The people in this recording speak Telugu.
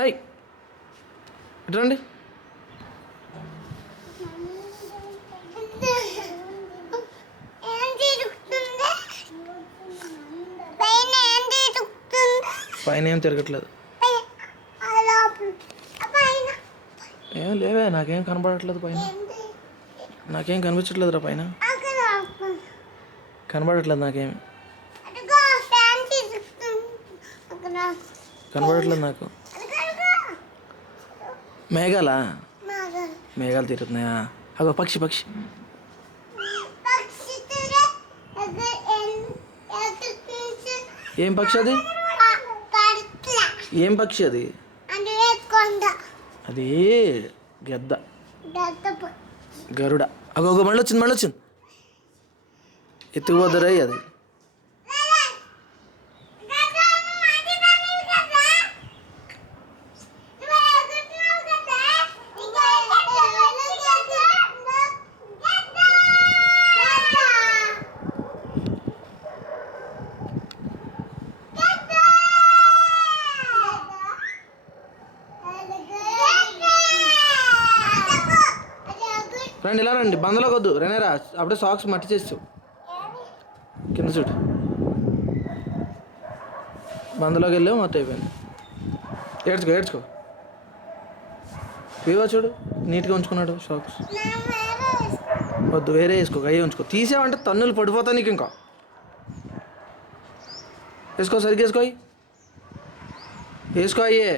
హాయ్ ఇట్రండి. పైన ఏం తిరగట్లేదు. ఏం లేవే, నాకేం కనబడట్లేదు పైన. నాకేం కనిపించట్లేదురా పైన, కనబడట్లేదు నాకేం కనబడట్లేదు నాకు. మేఘాలు తిరుగుతున్నాయా? అగో పక్షి పక్షి. ఏం పక్షి అది? ఏం పక్షి అది? అది గద్ద, గరుడ. అగో మళ్ళీ వచ్చింది. ఎత్తుకుపోతారా అది? రండి, ఇలా రండి. బందలోకి వద్దు రేనేరా, అప్పుడే సాక్స్ మట్టి చేస్తావు. కింద చూడు, బందలోకి వెళ్ళావు మొత్తం అయిపోయింది. ఏడ్చుకో. వివో చూడు, నీట్గా ఉంచుకున్నాడు సాక్స్. వద్దు, వేరే వేసుకో, అయ్యే ఉంచుకో. తీసావంటే తన్నులు పడిపోతా నీకు. ఇంకా వేసుకో, సరిగ్గా వేసుకో అయ్యే.